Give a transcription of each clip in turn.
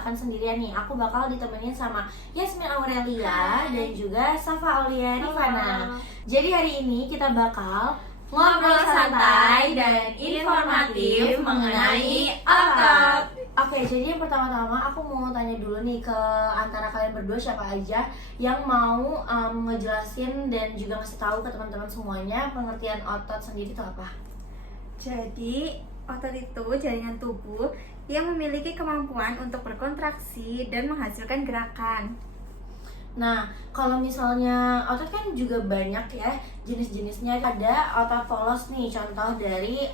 akan sendirian nih. Aku bakal ditemenin sama Yasmin Aurelia dan juga Safa Aulia Rifana. Jadi hari ini kita bakal ngobrol santai dan informatif mengenai otot. Oke, jadi yang pertama-tama aku mau tanya dulu nih ke antara kalian berdua siapa aja yang mau ngejelasin dan juga ngasih tahu ke teman-teman semuanya pengertian otot sendiri itu apa? Jadi, otot itu jaringan tubuh yang memiliki kemampuan untuk berkontraksi dan menghasilkan gerakan. Nah, kalau misalnya otot kan juga banyak ya jenis-jenisnya. Ada otot polos nih, contoh dari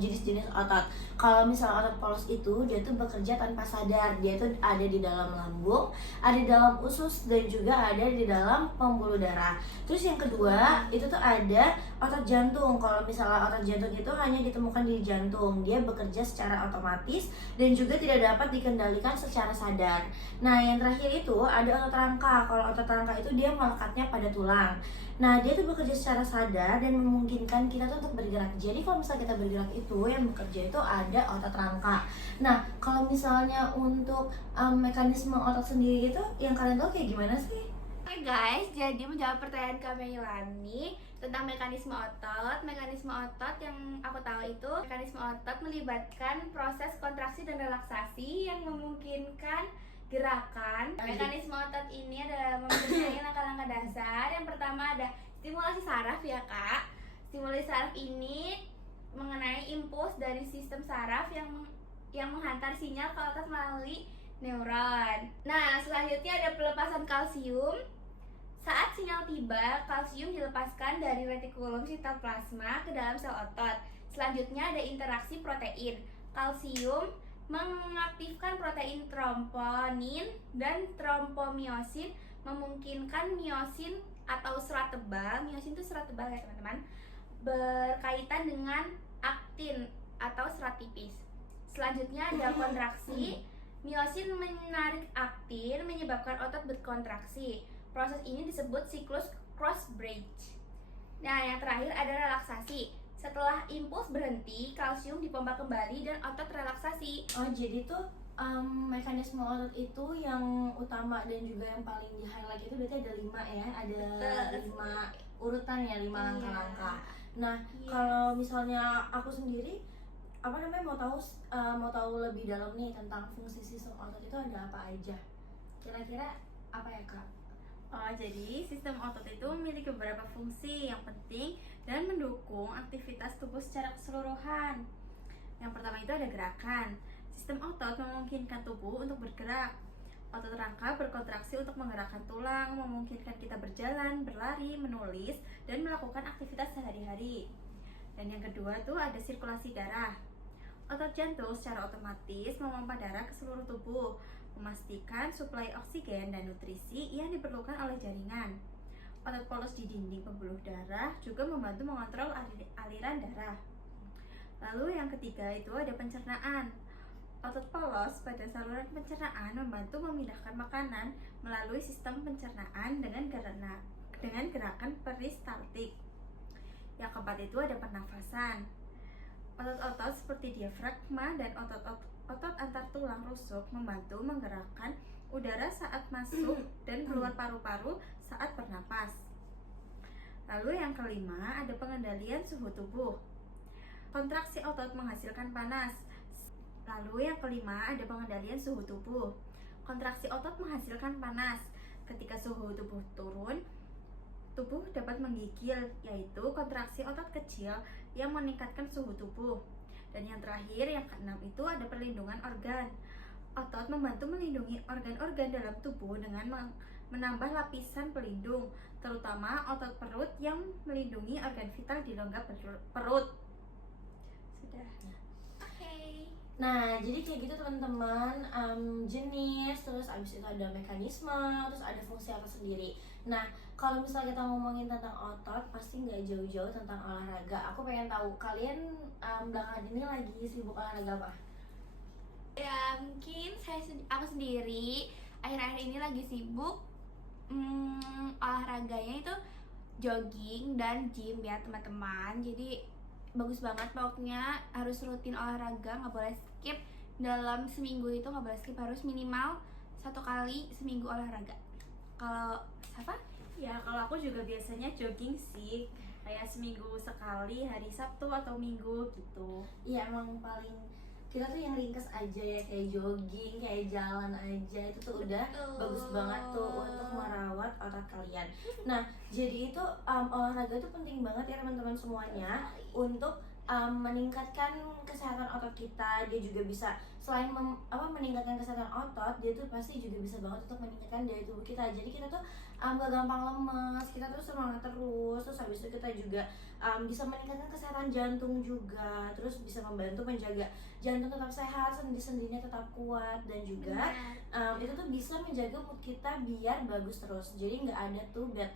jenis-jenis otot. Kalau misalnya otot polos itu dia tuh bekerja tanpa sadar. Dia tuh ada di dalam lambung, ada di dalam usus dan juga ada di dalam pembuluh darah. Terus yang kedua itu tuh ada otot jantung. Kalau misalnya otot jantung itu hanya ditemukan di jantung, dia bekerja secara otomatis dan juga tidak dapat dikendalikan secara sadar. Nah, yang terakhir itu ada otot rangka. Kalau otot rangka itu dia melekatnya pada tulang. Nah, dia tuh bekerja secara sadar dan memungkinkan kita tuh untuk bergerak. Jadi kalau misalnya kita bergerak itu yang bekerja itu ada otot rangka. Nah, kalau misalnya untuk mekanisme otot sendiri itu yang kalian tahu kayak gimana sih? Oke guys, jadi menjawab pertanyaan Kak Meilani tentang mekanisme otot. Mekanisme otot yang aku tahu itu mekanisme otot melibatkan proses kontraksi dan relaksasi yang memungkinkan gerakan. Mekanisme otot ini adalah mempunyai langkah-langkah dasar. Yang pertama ada stimulasi saraf ya Kak. Stimulasi saraf ini mengenai impuls dari sistem saraf yang menghantar sinyal ke otot melalui neuron. Nah, selanjutnya ada pelepasan kalsium. Saat sinyal tiba, kalsium dilepaskan dari retikulum sitoplasma ke dalam sel otot. Selanjutnya ada interaksi protein. Kalsium mengaktifkan protein tromponin dan trombomyosin, memungkinkan myosin atau serat tebal. Myosin itu serat tebal ya teman-teman, berkaitan dengan aktin atau serat tipis. Selanjutnya ada kontraksi. Myosin menarik aktin menyebabkan otot berkontraksi. Proses ini disebut siklus cross bridge. Nah, yang terakhir ada relaksasi. Setelah impuls berhenti, kalsium dipompa kembali dan otot relaksasi. Oh, jadi tuh mekanisme otot itu yang utama dan juga yang paling di highlight itu berarti ada 5 ya, ada 5 urutan ya, 5 langkah-langkah. Nah, kalau misalnya aku sendiri mau tahu lebih dalam nih tentang fungsi sistem otot itu ada apa aja? Kira-kira apa ya Kak? Jadi sistem otot itu memiliki beberapa fungsi yang penting dan mendukung aktivitas tubuh secara keseluruhan. Yang pertama itu ada gerakan. Sistem otot memungkinkan tubuh untuk bergerak. Otot rangka berkontraksi untuk menggerakkan tulang, memungkinkan kita berjalan, berlari, menulis, dan melakukan aktivitas sehari-hari. Dan yang kedua tuh ada sirkulasi darah. Otot jantung secara otomatis memompa darah ke seluruh tubuh, memastikan suplai oksigen dan nutrisi yang diperlukan oleh jaringan. Otot polos di dinding pembuluh darah juga membantu mengontrol aliran darah. Lalu yang ketiga itu ada pencernaan. Otot polos pada saluran pencernaan membantu memindahkan makanan melalui sistem pencernaan dengan gerakan peristaltik. Yang keempat itu ada pernafasan. Otot-otot seperti diafragma dan otot antar tulang rusuk membantu menggerakkan udara saat masuk dan keluar paru-paru saat bernapas. Lalu yang kelima ada pengendalian suhu tubuh. Kontraksi otot menghasilkan panas. Lalu yang kelima ada pengendalian suhu tubuh. Kontraksi otot menghasilkan panas. Ketika suhu tubuh turun, tubuh dapat menggigil, yaitu kontraksi otot kecil yang meningkatkan suhu tubuh. Dan yang terakhir, yang keenam itu ada perlindungan organ. Otot membantu melindungi organ-organ dalam tubuh dengan menambah lapisan pelindung, terutama otot perut yang melindungi organ vital di rongga perut. Sudah. Oke. Nah, jadi kayak gitu teman-teman, jenis, terus abis itu ada mekanisme, terus ada fungsi apa sendiri. Nah, kalau misalnya kita ngomongin tentang otot, pasti nggak jauh-jauh tentang olahraga. Aku pengen tahu kalian belakangan ini lagi sibuk olahraga apa? Ya mungkin aku sendiri akhir-akhir ini lagi sibuk olahraganya itu jogging dan gym ya teman-teman. Jadi bagus banget, pokoknya harus rutin olahraga, nggak boleh skip dalam seminggu itu nggak boleh skip, harus minimal 1 kali seminggu olahraga. Kalau Safa? Ya kalau aku juga biasanya jogging sih, kayak seminggu sekali hari Sabtu atau Minggu gitu. Iya emang paling kita tuh yang ringkes aja ya, kayak jogging, kayak jalan aja itu tuh udah bagus banget tuh untuk merawat otot kalian. Nah jadi itu olahraga itu penting banget ya teman-teman semuanya untuk meningkatkan kesehatan otot kita. Dia juga bisa selain meningkatkan kesehatan otot, dia tuh pasti juga bisa banget untuk meningkatkan daya tubuh kita. Jadi kita tuh gak gampang lemes, kita tuh semangat terus habis itu kita juga bisa meningkatkan kesehatan jantung juga, terus bisa membantu menjaga jantung tetap sehat, sendi-sendinya tetap kuat, dan juga itu tuh bisa menjaga mood kita biar bagus terus. Jadi nggak ada tuh bad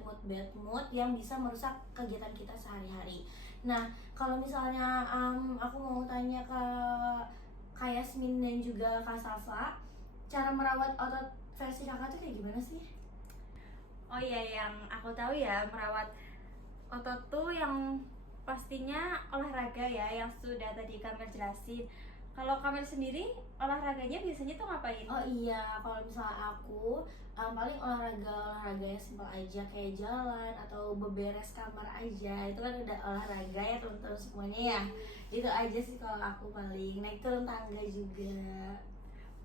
mood yang bisa merusak kegiatan kita sehari-hari. Nah kalau misalnya aku mau tanya ke Kak Yasmin dan juga Kak Safa, cara merawat otot versi kakak tuh kayak gimana sih? Oh iya, yang aku tahu ya, merawat otot tuh yang pastinya olahraga ya, yang sudah tadi Kamil jelasin. Kalau Kamil sendiri olahraganya biasanya tuh ngapain? Oh iya, kalau misalnya aku paling olahraga yang simpel aja, kayak jalan atau beberes kamar aja. Itu kan udah olahraga ya teman-teman semuanya ya. Itu aja sih kalau aku, paling naik turun tangga juga.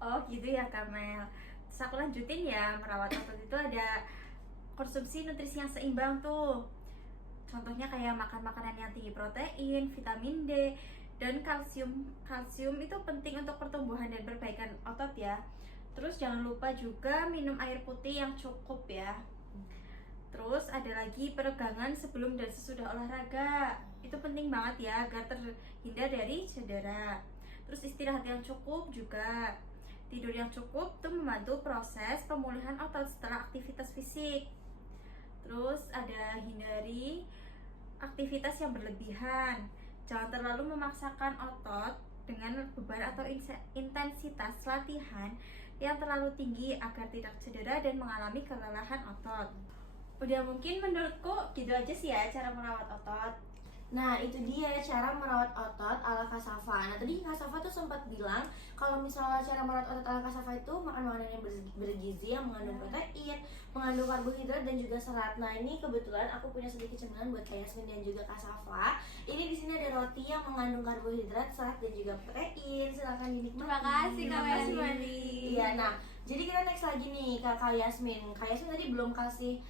Oh gitu ya Kamil. Terus aku lanjutin ya, merawat otot itu ada konsumsi nutrisi yang seimbang tuh. Contohnya kayak makan makanan yang tinggi protein, vitamin D, dan kalsium. Kalsium itu penting untuk pertumbuhan dan perbaikan otot ya. Terus jangan lupa juga minum air putih yang cukup ya. Terus ada lagi peregangan sebelum dan sesudah olahraga. Itu penting banget ya agar terhindar dari cedera. Terus istirahat yang cukup juga. Tidur yang cukup tuh membantu proses pemulihan otot setelah aktivitas fisik. Terus ada hindari aktivitas yang berlebihan. Jangan terlalu memaksakan otot dengan beban atau intensitas latihan yang terlalu tinggi agar tidak cedera dan mengalami kelelahan otot. Udah, mungkin menurutku gitu aja sih ya cara merawat otot. Nah itu dia cara merawat otot ala Kak Safa. Nah tadi Kak Safa tuh sempat bilang kalau misalnya cara merawat otot ala Kak Safa itu makan makanan yang bergizi, yang mengandung protein, mengandung karbohidrat dan juga serat. Nah ini kebetulan aku punya sedikit cemilan buat Kak Yasmin dan juga Kak Safa. Ini di sini ada roti yang mengandung karbohidrat, serat dan juga protein. Silakan dinikmati. Terima kasih Kak Meli. Iya, nah jadi kita next lagi nih ke Kak Yasmin. Kak Yasmin tadi belum kasih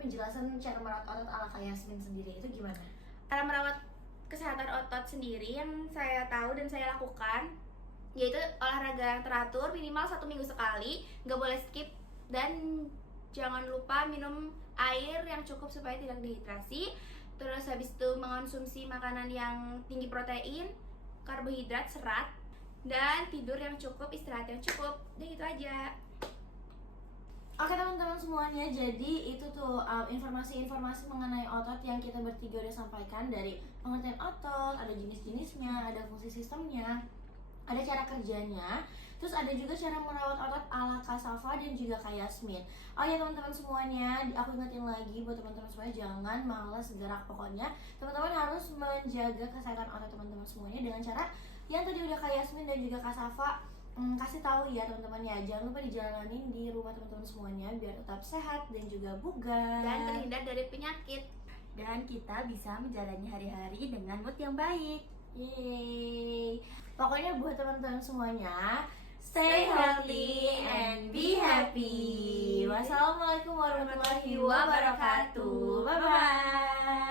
penjelasan cara merawat otot ala Kak Yasmin sendiri, itu gimana? Cara merawat kesehatan otot sendiri yang saya tahu dan saya lakukan yaitu olahraga yang teratur minimal 1 minggu sekali, nggak boleh skip, dan jangan lupa minum air yang cukup supaya tidak dehidrasi. Terus habis itu mengonsumsi makanan yang tinggi protein, karbohidrat, serat, dan tidur yang cukup, istirahat yang cukup. Udah gitu aja. Oke teman-teman semuanya, jadi itu tuh informasi-informasi mengenai otot yang kita bertiga udah sampaikan, dari pengertian otot, ada jenis-jenisnya, ada fungsi sistemnya, ada cara kerjanya, terus ada juga cara merawat otot ala Kak Safa dan juga Kak Yasmin. Oh ya teman-teman semuanya, aku ingetin lagi buat teman-teman semuanya, jangan malas gerak. Pokoknya teman-teman harus menjaga kesehatan otot teman-teman semuanya dengan cara yang tadi udah Kak Yasmin dan juga Kak Safa kasih tahu ya teman-teman ya. Jangan lupa dijalanin di rumah teman-teman semuanya biar tetap sehat dan juga bugar Dan terhindar dari penyakit. Dan kita bisa menjalani hari-hari dengan mood yang baik. Yeay. Pokoknya buat teman-teman semuanya, stay healthy and be happy. Wassalamualaikum warahmatullahi wabarakatuh. Bye bye.